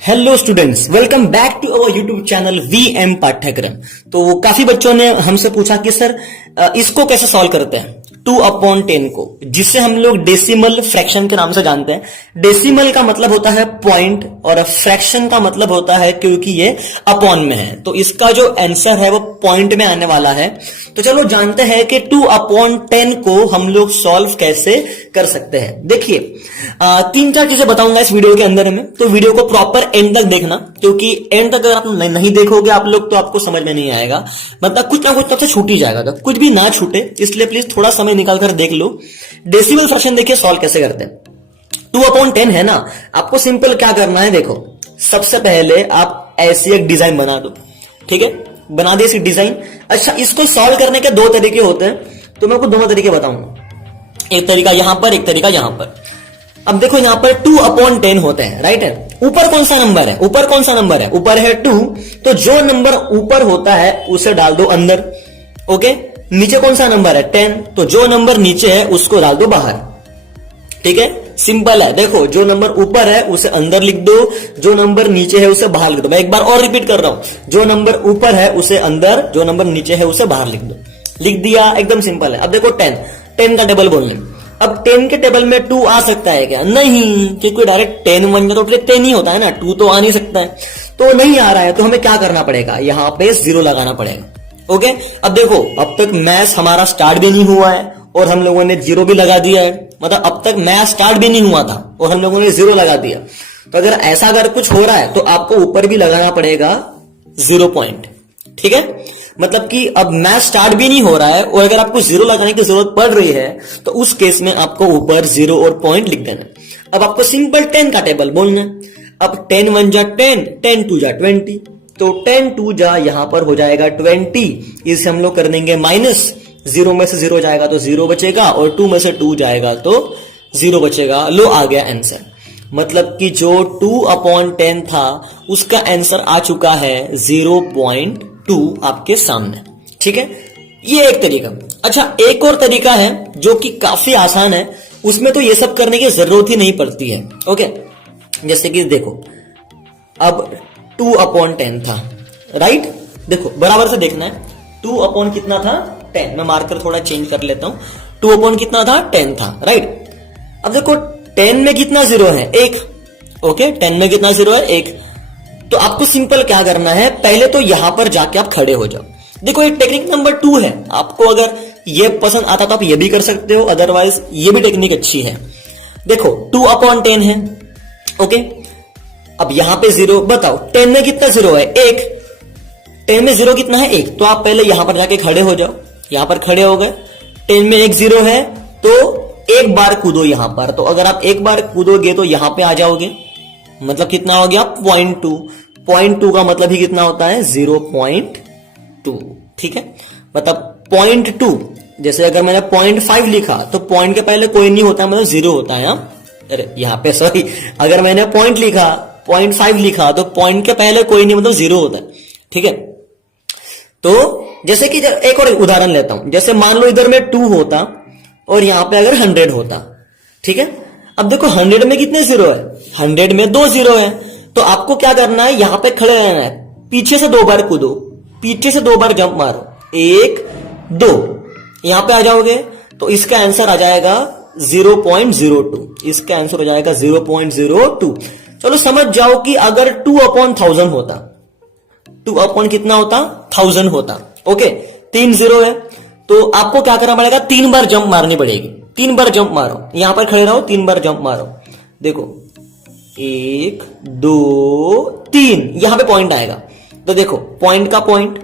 Hello students, welcome back to our YouTube channel VM पाठ्यक्रम। तो काफी बच्चों ने हमसे पूछा कि सर इसको कैसे सॉल्व करते हैं 2/10 को, जिसे हम लोग डेसिमल फ्रैक्शन के नाम से जानते हैं। डेसिमल का मतलब होता है पॉइंट और फ्रैक्शन का मतलब होता है क्योंकि ये अपॉन में है, तो इसका जो आंसर है वो पॉइंट में आने वाला है। तो चलो जानते हैं कि 2/10 को हम लोग सॉल्व कैसे कर सकते हैं। देखिए 3-4 चीजें बताऊंगा इस वीडियो के अंदर में, तो वीडियो को प्रॉपर एंड तक देखना, क्योंकि एंड तक अगर आप नहीं देखोगे आप लोग तो आपको समझ में नहीं आएगा, मतलब कुछ ना कुछ तब से छूट ही जाएगा, तो कुछ भी ना छूटे इसलिए प्लीज थोड़ा समय निकाल कर देख लो। डेसिमल फ्रैक्शन देखिए सॉल्व कैसे करते हैं। 2/10 है ना, आपको सिंपल क्या करना है, देखो सबसे पहले आप ऐसी एक डिजाइन बना दो, ठीक है, बना दे ऐसी डिजाइन। अच्छा, इसको सॉल्व करने के 2 तरीके होते हैं, तो मैं आपको दोनों तरीके बताऊंगा, एक तरीका यहां पर, एक तरीका यहां पर। अब देखो यहां पर 2/10 होते हैं, राइट है। ऊपर कौन सा नंबर है, ऊपर कौन सा नंबर है, ऊपर है 2, तो जो नंबर ऊपर होता है उसे डाल दो अंदर, ओके। नीचे कौन सा नंबर है 10, तो जो नंबर नीचे है उसको डाल दो बाहर, ठीक है, सिंपल है। देखो जो नंबर ऊपर है उसे अंदर लिख दो, जो नंबर नीचे है उसे बाहर लिख दो। मैं एक बार और रिपीट कर रहा हूं, जो नंबर ऊपर है उसे अंदर, जो नंबर नीचे है उसे बाहर लिख दो। लिख दिया, एकदम सिंपल है। अब देखो 10 का टेबल बोलने, अब 10 के टेबल में 2 आ सकता है क्या? नहीं, क्योंकि डायरेक्ट 10 बन जाए तो 10 ही होता है ना, 2 तो आ नहीं सकता है, तो नहीं आ रहा है, तो हमें क्या करना पड़ेगा, यहां पे 0 लगाना पड़ेगा, ओके। अब देखो अब तक मैथ्स हमारा स्टार्ट भी नहीं हुआ है और हम लोगों ने 0 भी लगा दिया है, मतलब अब तक मैथ्स स्टार्ट भी नहीं हुआ था और हम लोगों ने 0 लगा दिया। तो अगर ऐसा अगर कुछ हो रहा है तो आपको ऊपर भी लगाना पड़ेगा 0 पॉइंट, ठीक है। मतलब कि अब मैथ स्टार्ट भी नहीं हो रहा है और अगर आपको 0 लगाने की जरूरत पड़ रही है तो उस केस में आपको ऊपर 0 और पॉइंट लिख देना। अब आपको सिंपल 10 का टेबल बोलना है। अब 10 1 जा 10, 10 2 जा 20, तो 10 2 जा यहां पर हो जाएगा 20, इसे हम लोग कर देंगे माइनस, 0 में से 0 जाएगा तो 0 बचेगा और 2 में से 2 जाएगा तो 0 बचेगा। लो आ गया आंसर, मतलब कि जो 2/10 था उसका आंसर आ चुका है 0.2 आपके सामने, ठीक है। ये एक तरीका। अच्छा, एक और तरीका है जो कि काफी आसान है, उसमें तो ये सब करने की जरूरत ही नहीं पड़ती है, ओके। जैसे कि देखो अब 2/10 था, राइट, देखो बराबर से देखना है। 2/ कितना था 10, मैं मार्कर थोड़ा चेंज कर लेता हूं। 2/ कितना था 10 था, राइट। अब देखो 10 में कितना 0 है 1, ओके, 10 में कितना 0 है 1। तो आपको सिंपल क्या करना है, पहले तो यहां पर जाके आप खड़े हो जाओ। देखो ये टेक्निक नंबर 2 है, आपको अगर ये पसंद आता तो आप ये भी कर सकते हो, अदरवाइज ये भी टेक्निक अच्छी है। देखो 2/10 है, ओके। अब यहां पे 0, बताओ 10 में कितना 0 है 1, 10 में 0 कितना है 1, तो आप पहले यहां पर जाके खड़े हो जाओ। यहां पर खड़े हो गए, 10 में 1 0 है तो एक बार कूदो यहां पर, तो अगर आप एक बार कूदोगे तो यहां पे आ जाओगे, मतलब कितना हो गया 0.2 का मतलब ही कितना होता है 0.2, ठीक है। मतलब 0.2, जैसे अगर मैंने 0.5 लिखा तो पॉइंट के पहले कोई नहीं होता है, मतलब 0 होता है। अरे यहां पे सॉरी, अगर मैंने पॉइंट लिखा 0.5 लिखा तो पॉइंट के पहले कोई नहीं, मतलब 0 होता है, ठीक है। तो जैसे कि एक और उदाहरण लेता हूं, जैसे मान लो इधर में 2 होता और यहां पे अगर 100 होता, ठीक है। अब देखो 100 में कितने 0 है, 100 में 2 0 है, तो आपको क्या करना है, यहां पे खड़े रहना है, पीछे से 2 बार कूदो, पीछे से 2 बार जंप मारो, 1 2, यहां पे आ जाओगे तो इसका आंसर आ जाएगा 0.02, इसका आंसर हो जाएगा 0.02। चलो समझ जाओ कि अगर 2/1000 होता, 2/ कितना होता 1000 होता, ओके, 3 0 है, तो आपको क्या करना पड़ेगा, 3 बार जंप मारनी पड़ेगी, 3 बार जंप मारो, यहां पर खड़े रहो, 3 बार जंप मारो। देखो 1 2 3, यहां पे पॉइंट आएगा, तो देखो पॉइंट का पॉइंट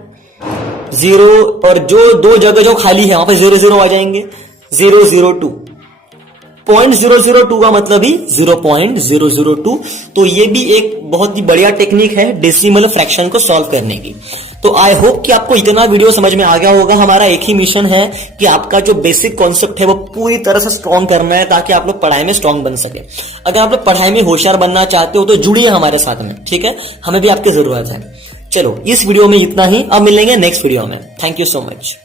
0 और जो 2 जगह जो खाली है वहां पे 0 0 आ जाएंगे, 002, 0.002 का मतलब ही 0.002। तो ये भी एक बहुत ही बढ़िया टेक्निक है डेसिमल फ्रैक्शन को सॉल्व करने की। तो आई होप कि आपको इतना वीडियो समझ में आ गया होगा। हमारा एक ही मिशन है कि आपका जो बेसिक कॉन्सेप्ट है वो पूरी तरह से स्ट्रॉन्ग करना है, ताकि आप लोग पढ़ाई में स्ट्रॉन्ग बन सके। अगर आप लोग पढ़ाई में होशियार बनना चाहते हो तो जुड़िए हमारे साथ में, ठीक है, हमें भी आपकी जरूरत है। चलो इस वीडियो में इतना ही, अब मिलेंगे नेक्स्ट वीडियो में। Thank you so much.